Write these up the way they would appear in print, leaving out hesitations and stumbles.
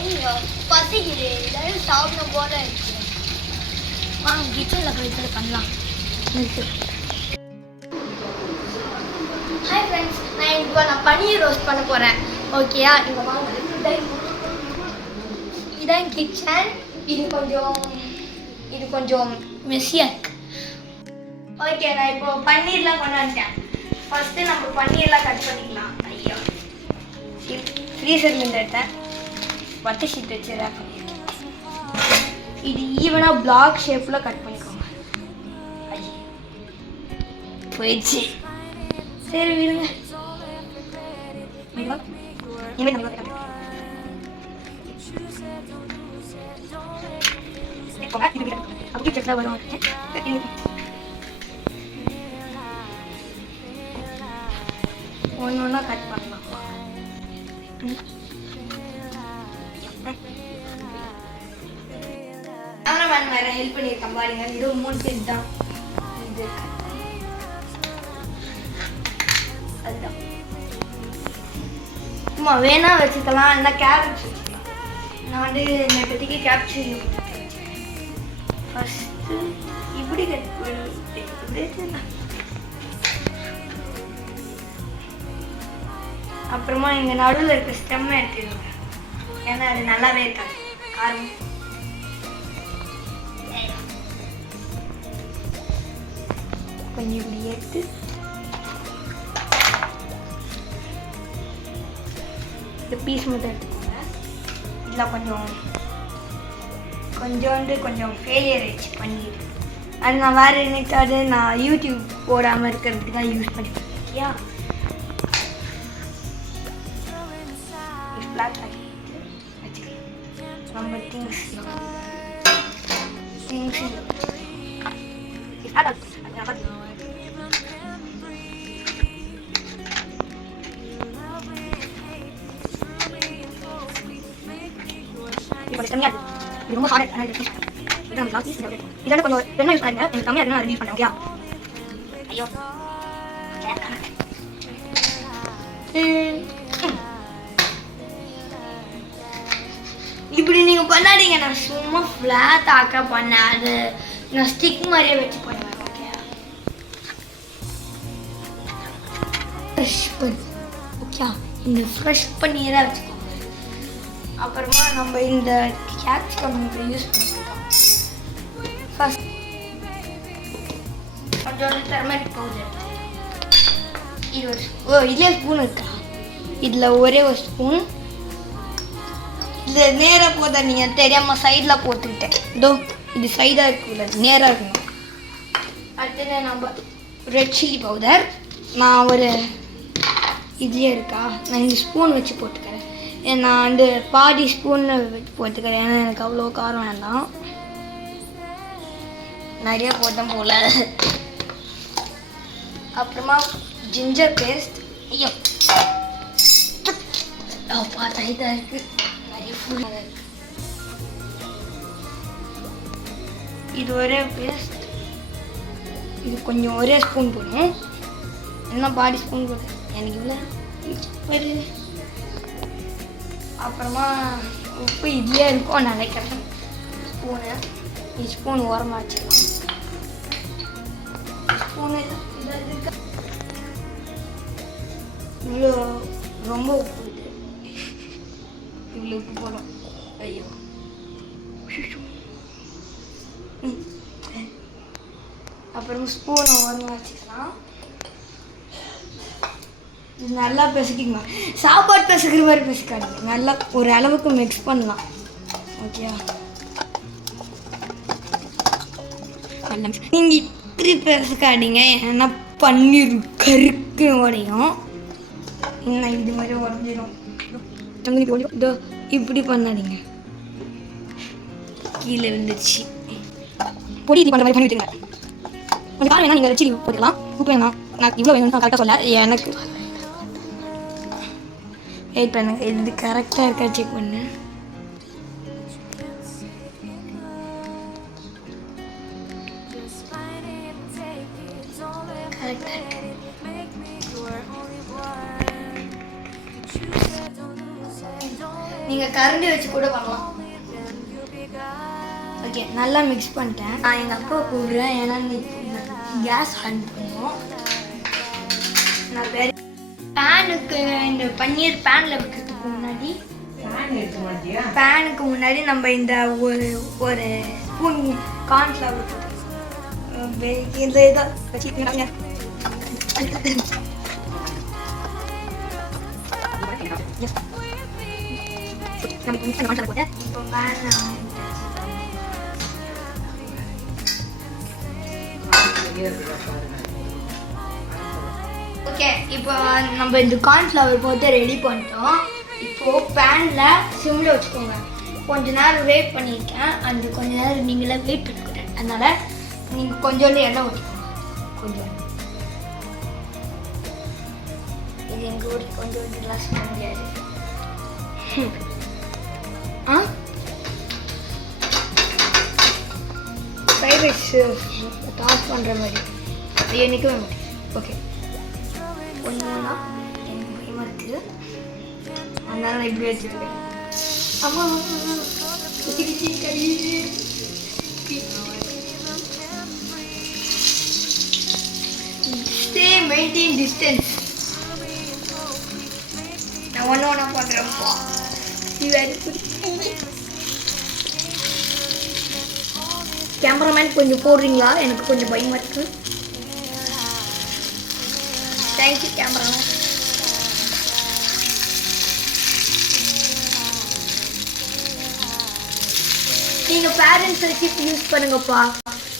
ஐயோ பசிக்குது, எல்லாரும் சாப்பிடும் போல இருக்கு. வாங்க கிச்சனில் போய் பண்ணலாம். ஹாய் ஃப்ரெண்ட்ஸ், நான் பன்னீர் ரோஸ்ட் பண்ண போகிறேன். ஓகேயா? இங்கே வாங்க. இதான் கிச்சன். இது கொஞ்சம் மெஸ்ஸியாக இருக்கு. ஓகே, நான் இப்போ பன்னீர்லாம் கொண்டாந்துட்டேன். ஃபஸ்ட்டு நம்ம பன்னீர்லாம் கட் பண்ணிக்கலாம். ஐயா ஃப்ரீசர்லேருந்து எடுத்தேன். வட்டை ஷீட் வச்சு ரேப் பண்ணியிருக்கேன். இது ஈவனாக பிளாக் ஷேப்பில் கட் பண்ணிக்கோங்க. ஐயா போயிடுச்சு. சரி விடுங்க. ஒன்று ஒன்றா கட் பண்ணலாம். கேமராமேன் வேறு ஹெல்ப் பண்ணியிருக்கேன் பாருங்க. இது 3 பேர் தான். இது அதுதான் சும்மா வேணா வச்சுக்கலாம். இல்லை கேரட் வச்சுக்கலாம். நான் வந்து இப்போதைக்கு கேப்சர் ஃபஸ்ட்டு இப்படி கட் பண்ணி அப்புறமா இங்கே நடுவில் இருக்க ஸ்டெம்மை எடுத்துக்கோங்க. ஏன்னா அது நல்லாவே இருக்காது காரம். கொஞ்சம் இப்படி எடுத்து இந்த பீஸ் மட்டும் எடுத்துக்கோங்க. இதில் கொஞ்சம் ஃபெயிலியர் ஆயிடுச்சு பன்னீர். அது நான் வேறு என்னைக்காவது நான் யூடியூப் போடாமல் இருக்கிறதுக்கு தான் யூஸ் பண்ணிப்பேன். ஓகேயா? நம்ம திங்ஸ் இது ரொம்ப ஹார்ட். இதெல்லாம் கொஞ்சம் என்ன யூஸ் பண்ணுங்க. எனக்கு கம்மியாக இருக்குன்னா யூஸ் பண்ணுறேன். ஓகே? ஐயோ இப்படி நீங்கள் பண்ணாதீங்க. நான் சும்மா ஃப்ளாட் ஆக்க பண்ணேன். அது நான் ஸ்டிக் மாதிரியே வச்சு பண்ணுவேன். ஓகே? ஃப்ரெஷ் பண்ணி ஓகே, இந்த ஃப்ரெஷ் பண்ணியே தான் வச்சுக்கோங்க. அப்புறமா நம்ம இந்த கேப்சிகம் யூஸ் பண்ணிக்கலாம். ஃபஸ்ட் கொஞ்சம் டர்மரிக் பவுடர். இது இதுலேயே ஸ்பூன் இருக்கா? இதில் ஒரே ஒரு ஸ்பூன். இது நேராக போதா, நீங்கள் தெரியாமல் சைடில் போட்டுக்கிட்டேன். இதோ இது சைடாக இருக்குல்ல, நேராக இருக்கணும். அடுத்தது நம்ம ரெட் சில்லி பவுடர். நான் ஒரு இதுலேயே இருக்கா, நான் இந்த ஸ்பூன் வச்சு போட்டுக்கிறேன். நான் வந்து பாதி ஸ்பூன் வச்சு போட்டுக்கிறேன். ஏன்னா எனக்கு அவ்வளோ காரம் வேண்டாம். நிறைய போட்டேன் போல். அப்புறமா ஜிஞ்சர் பேஸ்ட். ஐயோ பார்த்தா இதாக இருக்குது. நிறைய ஃபுல் இருக்குது. இது ஒரே பேஸ்ட். இது கொஞ்சம் ஒரே ஸ்பூன் போடணும். என்ன பாதி ஸ்பூன் போடு. எனக்கு இவ்வளோ ஒரு. அப்புறமா உப்பு இதுலேயே இருக்கும் நினைக்கிறேன். ஸ்பூனு ஸ்பூன் ஓரமாக வச்சுக்கலாம். ஸ்பூனு இவ்வளோ ரொம்ப உப்பு. இது இவ்வளோ உப்பு போடும். ஐயோ அப்புறமா ஸ்பூனை ஓரமாக வச்சுக்கலாம். இது நல்லா பிசைக்கிங்க. சாப்பாடு பிசைக்கிற மாதிரி பிசைக்காதீங்க. நல்லா ஒரு அளவுக்கு மிக்ஸ் பண்ணலாம். ஓகேயா? நீங்கள் இப்படி பிசைக்காதீங்க. ஏன்னா பன்னீர் கருக்கு உடையும். இன்னும் இது மாதிரி உடஞ்சிடும். இதோ இப்படி பண்ணாதீங்க. கீழே விழுந்துருச்சு. பொடி இது பண்ணுற மாதிரி பண்ணி விட்டுருங்க. கொஞ்சம் காரம் வேணா நீங்கள் ரெட் சில்லி போட்டுக்கலாம். உப்பு வேணாம். நான் இவ்வளோ வேணும்னு நான் கரெக்டாக சொல்ல. எனக்கு வெயிட் பண்ணுங்க. இது கரெக்டாக இருக்கா செக் பண்ணு. கரெக்டாக இருக்கு. நீங்கள் கரண்டி வச்சு கூட பண்ணலாம். ஓகே, நல்லா மிக்ஸ் பண்ணிட்டேன். நான் எங்கள் அப்பாவை கூப்பிடுறேன், ஏன்னா கேஸ் ஆன் பண்ணுவோம். நான் வேறு பேனுக்கு இந்த பன்னீர் பேனில் வைக்கிறதுக்கு முன்னாடி நம்ம இந்த ஒரு ஸ்பூன் கார்ன்ஃப்ளவர் இந்த இதை வச்சுக்கிட்டாங்க. ஓகே, இப்போ நம்ம இந்த கார்ன்ஃப்ளவர் போட்டு ரெடி பண்ணிட்டோம். இப்போது பேனில் சிம்மில் வச்சுக்கோங்க. கொஞ்ச நேரம் வெயிட் பண்ணியிருக்கேன். அந்த கொஞ்ச நேரம் நீங்களே வெயிட் பண்ணிக்கிறேன். அதனால் நீங்கள் கொஞ்சோண்டு எண்ணெய் ஊற்றிக்கோங்க. கொஞ்சம் இது எங்கள் ஊருக்கு கொஞ்சோண்டு கிளாஸ் பண்ண முடியாது. ஃப்ரைட் ரைஸ் டாஸ் பண்ணுற மாதிரி என்றைக்குமே மாட்டேன். ஓகே, ஒன்று ஒன்றா எனக்கு பயமாக இருக்குது. அதனால நான் இப்படி வச்சுருக்கேன். அம்மா கை ஸ்டே மெயின்டைன் டிஸ்டன்ஸ். நான் ஒன்றா பார்க்குறேன்ப்பா. கேமராமேன் கொஞ்சம் போடுறீங்களா? எனக்கு கொஞ்சம் பயமா இருக்கு. Thank you cameraman. நீங்கள் பேரண்ட்ஸ் வச்சு யூஸ் பண்ணுங்கப்பா.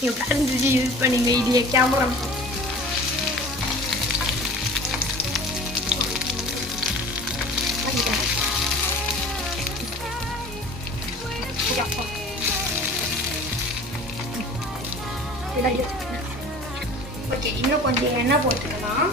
நீங்கள் பேரண்ட்ஸ் வச்சு யூஸ் பண்ணுங்க. இது கேமரா ஓகே, இன்னும் கொஞ்சம் எண்ணெய் போட்டுக்கலாம்.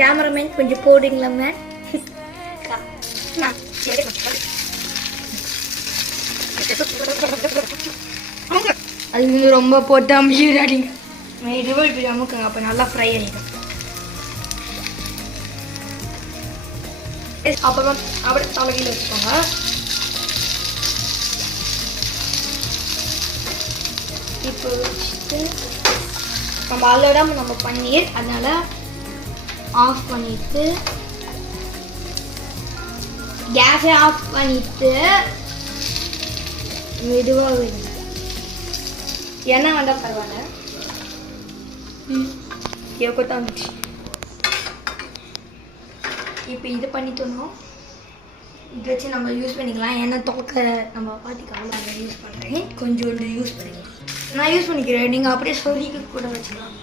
கேமராமேன் கொஞ்சம் போடுங்களா மேம்? அது வந்து ரொம்ப போட்டு அமுக்கிடாதீங்க. இதுவும் இப்படி அமுக்குங்க, அப்போ நல்லா ஃப்ரை ஆகிடும். அப்புறம் அப்படியே தலைகீழ வச்சுக்கோங்க. இப்போ வச்சுட்டு நம்ம அதோட நம்ம பன்னீர், அதனால ஆஃப் பண்ணிட்டு கேஸை ஆஃப் பண்ணிட்டு மெதுவாக வைங்க. எண்ணெய் வந்தால் பரவாயில்ல. கொத்தா வந்துச்சு. இப்போ இது பண்ணிட்டோம். இது வச்சு நம்ம யூஸ் பண்ணிக்கலாம். எண்ணெய் தொக்க நம்ம பார்த்திக்கலாம். அதை யூஸ் பண்ணுறேன். கொஞ்சோண்டு யூஸ் பண்ணிக்கலாம். நான் யூஸ் பண்ணிக்கிறேன். நீங்கள் அப்படியே சொல்லிக்க கூட வச்சுக்கலாம்.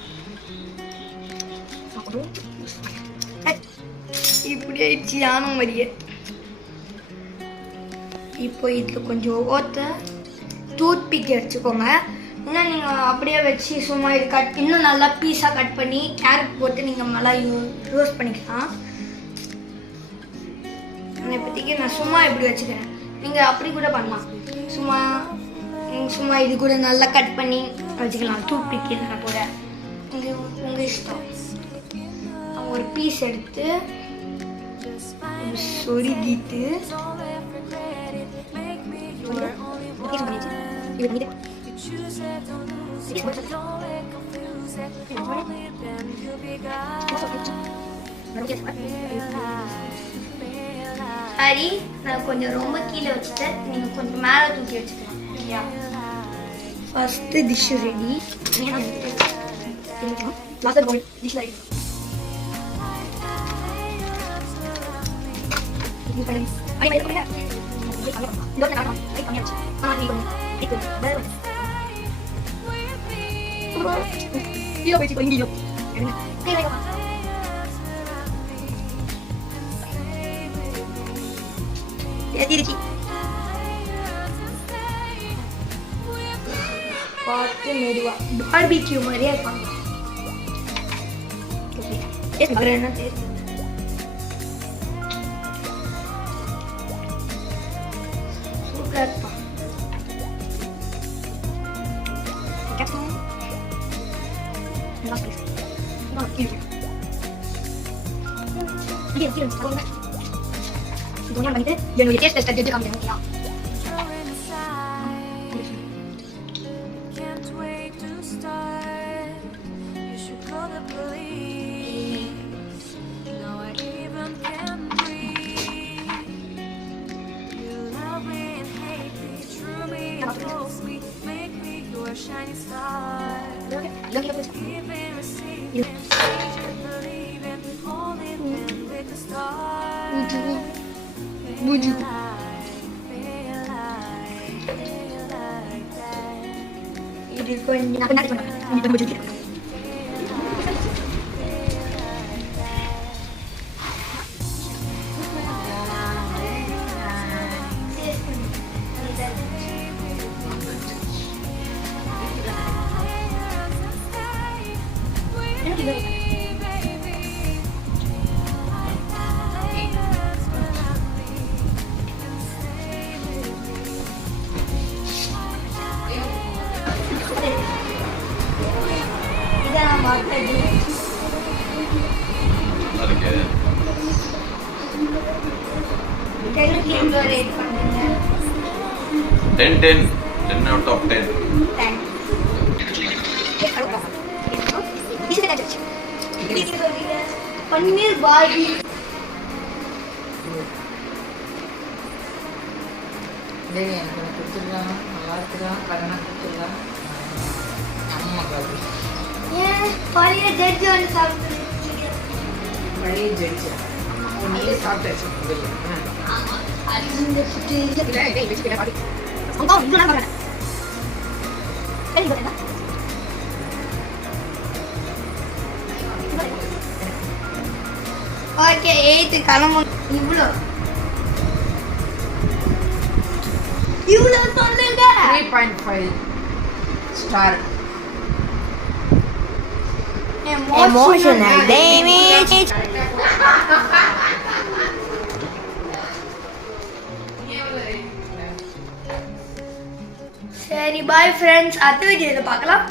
இப்படி ஆயிடுச்சு யானை மாதிரியே. இப்போ இதில் கொஞ்சம் ஓட்ட டூத் பிக் வச்சுக்கோங்க. இன்னும் நீங்கள் அப்படியே வச்சு சும்மா இது இன்னும் நல்லா பீஸாக கட் பண்ணி கேரட் போட்டு நீங்கள் நல்லா யூஸ் பண்ணிக்கலாம். இப்போதைக்கு நான் சும்மா இப்படி வச்சுக்கிறேன். நீங்கள் அப்படி கூட பண்ணலாம். சும்மா இது கூட நல்லா கட் பண்ணி வச்சுக்கலாம். டூத் பிக் இதெல்லாம் கூட உங்கள் இஷ்டம். ஒரு பீஸ் எடுத்து சொருகிட்டு சரி, நான் கொஞ்சம் ரொம்ப கீழே வச்சுட்டேன். நீங்கள் கொஞ்சம் மேலே தூக்கி வச்சுக்கலாம். இல்லையா? First dish ready. Dish ready. பார்த்து மெதுவா பார்பிக்யூ மாதிரியே இருப்பாங்க. என்ன டேஸ்ட் சூப்பரா இருப்பா என்னுடைய டேஸ்ட் தெரிஞ்சு காமிக்கிறேன். Shining star. Look at this. Giving, receiving, believing, only when we can start. Would you? Feel like that. It is going to be. இதான் மார்க்கெட் டென்னுக்கு எவ்வளோ ரேட் பண்ணுறீங்க? 10 out of 10. பன்னீர் பாஜி எனக்கு கொடுத்துருக்கான், நல்லா இருக்குதான், கடனாக கொடுத்துருக்கான். அம்மா காது ஏன் பழைய ஜட்ஜி வந்து சாப்பிட்டு பழைய ஜட்ஜு நீயே சாப்பிட்டாச்சு முதல்ல. அது சுற்றி இல்லை இதை வச்சுக்கிட்டா பாடி அங்கே இவ்வளோ நேரம் பார்க்கறேன். ஓகே 8 கிளம்பு. இவ்வளோ சொல்லுங்க. 3.5 ஸ்டார். Emotional damage. சரி பாய் ஃப்ரெண்ட்ஸ், அடுத்த வீடியோவில் பார்க்கலாம்.